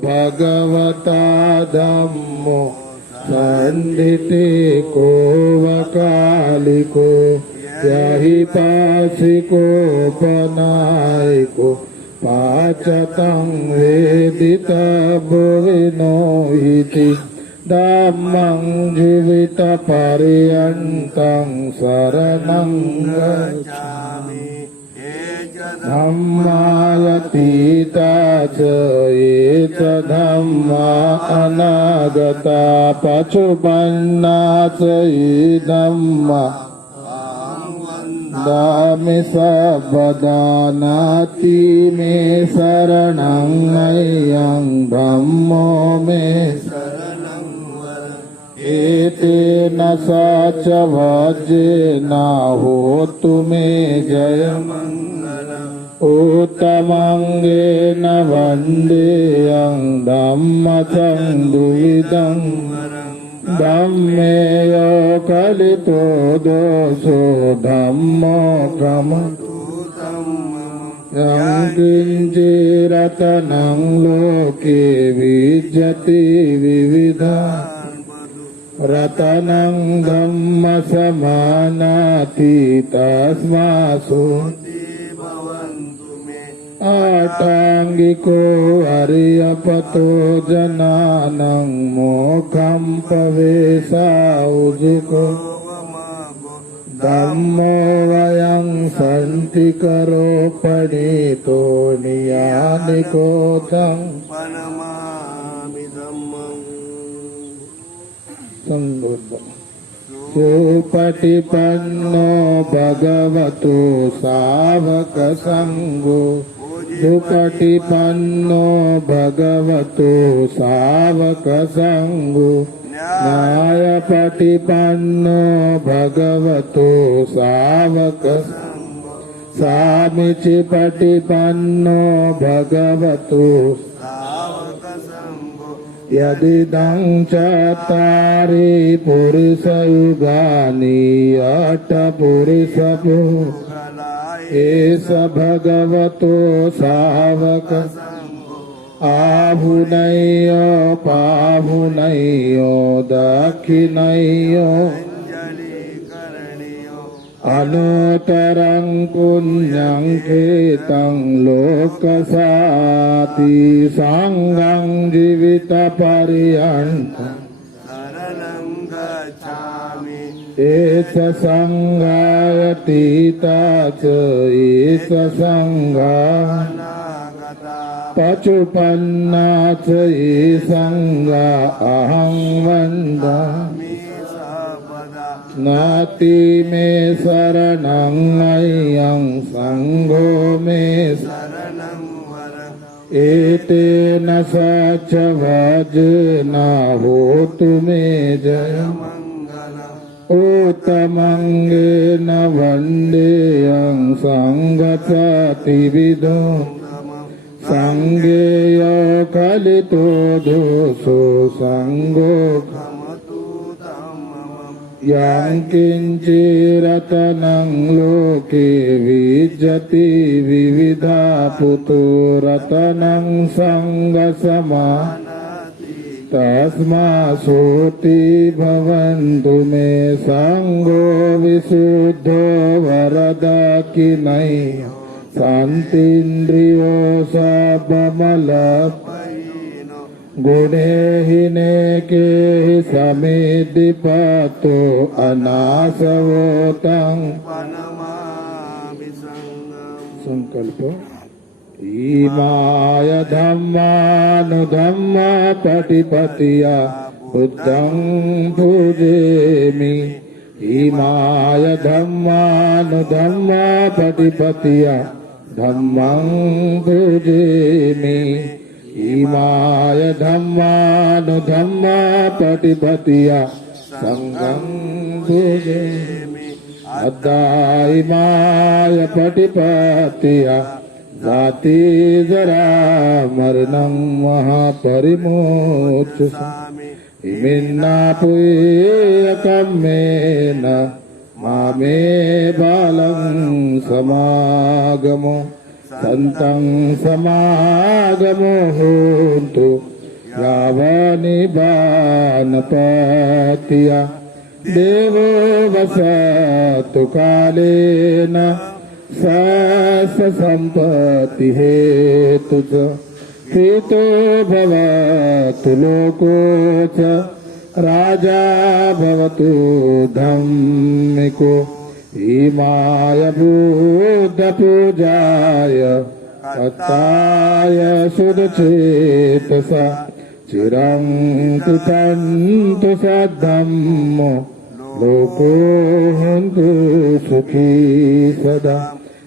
भगवता को वकालिको कालिको पासिको पाशिकोपनायिको पाचतं वेदित भुविनो इति दं जीवित पर्यन्तं शरणं गच्छामि धमायतीता च एतधम्मानागता पशुपन्ना च इदम् दामिसदानातिमे शरणं नैयो मे एतेन स च वजेनाहोतु मे जयम् उत्तमङ्गेन वन्देऽङ्गम्मसङ्गुविधम् दं मे य कलितो दोषोधं मोकम् अङ्गिञ्जिरतनं लोके विजति विविधम् रतनङ्गम्म समानातीतस्मासु आटाङ्गिको वर्यपतो जनानं मोखं पवेशाजिको दमो वयं सन्ति करो पणीतो नियानिकोचं सङ्गो भगवतु सावक सङ्गो कटि पन्नो भगवतु सावकसङ्गु नायपटि पन्नो भगवतो सावक सामि पटि पन्नो भगवतु यदि दं च तारि पुरुषयुगानी अट पुरुष एष भगवतो सावक आभुनै पाभुनै दक्षिणयो अनोतरं पुण्यङ्केतं लोकसाति सङ्गं शरणं गच्छामि एष संज्ञायतीता च एष सङ्ग पशुपन्ना च ईसंज्ञा अहं वन्द मे शरणं नयं सङ्गो मे शरणम् एतेन स च भज न होतु मे ज ोत्तमङ्गे न वण्डेयं सङ्गचतिविधो सङ्गे य कलितो दो सो सङ्गो यं किञ्चिरतनं लोके विजति विविधा पुतो रतनं सङ्गसम तस्मा भवन्तु मे सङ्गो विशुद्धो वरद किमै शान्तिन्द्रियो सबमल सा गुणे हि ने के हि समेदि पातु अनासवोतम् सङ्कल्प ई धम्धि पतिया ॿुध भुजमी ईय धम्म नुधम पटिपतिया धम्म भुजमी ईय धम्वा पटिपतियादा इमायटिपति ती जरा मरणं महापरिमोचु इमिन्नापुकमेन मामे बालं समागमो सन्तं समागमो होन्तु रावानि बाणपतिया वसतु कालेन শ্বাস সম্পত্তি হে তুজ কৃত ভবত লোক রাজা ভবত ধমিকো ইমায় বুদ্ধ পূজায় সতায় সুদচেত চিরং তু চন্তু সদম্ম লোকো হন্তু সুখী সদা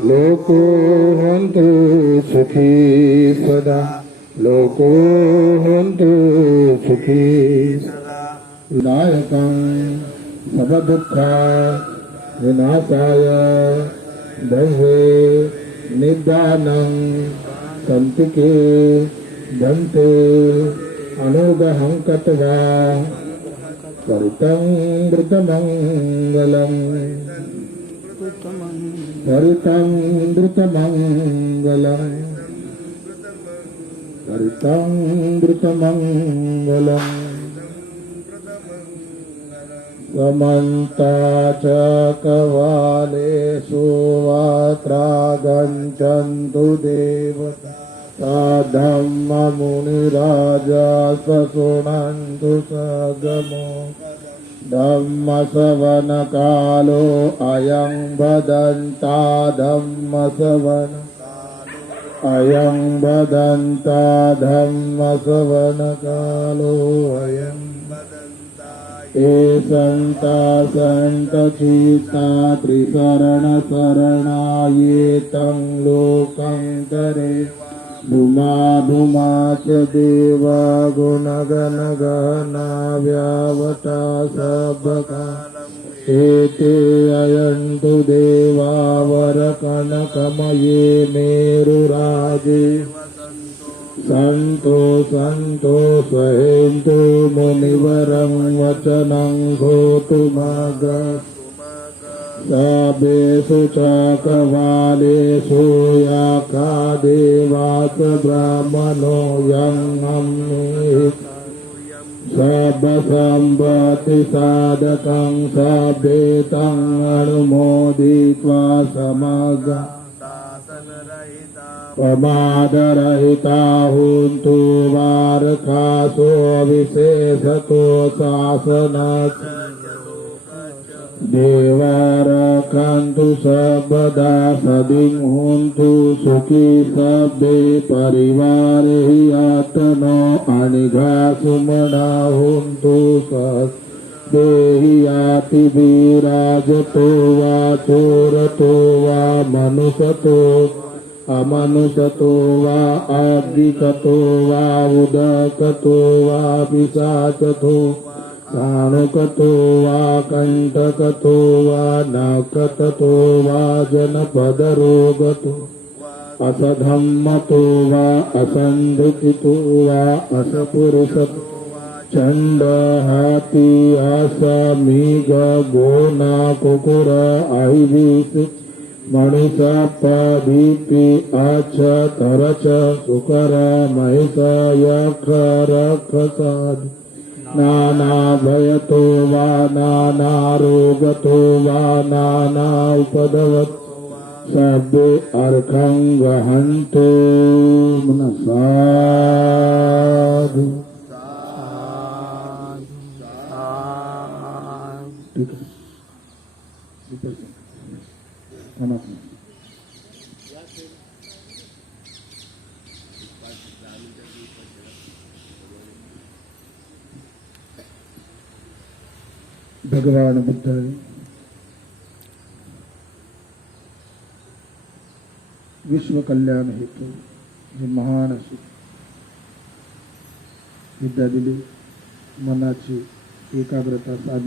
लोको हन्तु सुखी सदा लोको हन्तु सुखी विनायकम् सबदुःखा विनाशाय दहे निदानं कन्तिके दन्ते अनुग्रहम् कत्वा त्वरितम् ऋतमङ्गलम् रितम् मङ्गलम् समन्ता च कवाले सुवात्रा गञ्जन्तु देव साधम् मुनि राजा सोणन्तु सगमो धम्मसवनकालो अयं भदन्ता धम्मसवन अयं भदन्ता धम्मसवनकालो अयं ये सन्ता सन्तचीता त्रिशरणशरणा ये लोकं करे मानुमा च देवागुणगनगनाव्यावता सभगा एते अयन्तु देवावरकनकमये मेरुराजे सन्तो सन्तो स्वहेन्तु मुनिवरं वचनम् होतुमाग ु च कवालेषु या कादेवा मनोव्यङ्गम् सर्वसम्बतिसाधकम् सभे तम् अनुमोदित्वा समगासरमादरहिताहुन्तु विशेषतो शासनात् देवाराकान्तु सर्वदा सदिं हुन्तु सुखी सर्वे परिवारे हि अनिघा अणिघासुमणा हुन्तु स ते वा चोरतो वा मनुषतो अमनुषतो वा आदिकतो वा उदकतो वा पि णुकतो वा कण्ठकतो वा नाकततो वा जनपदरोगतो असधम्मतो वा असन्धितो वा असपुरुष चण्ड हाति आसमीघो न कुकुर अहित् मणिष पदीपि आच करच सुकर महिषा या खरखसा नानाभयतो वा नानारोगतो वा नाना ना सर्वे अर्घं वहन्तु मनसा भगवान बुद्ध विश्वकल्याण हेतू हे महान असे दिली मनाची एकाग्रता साधली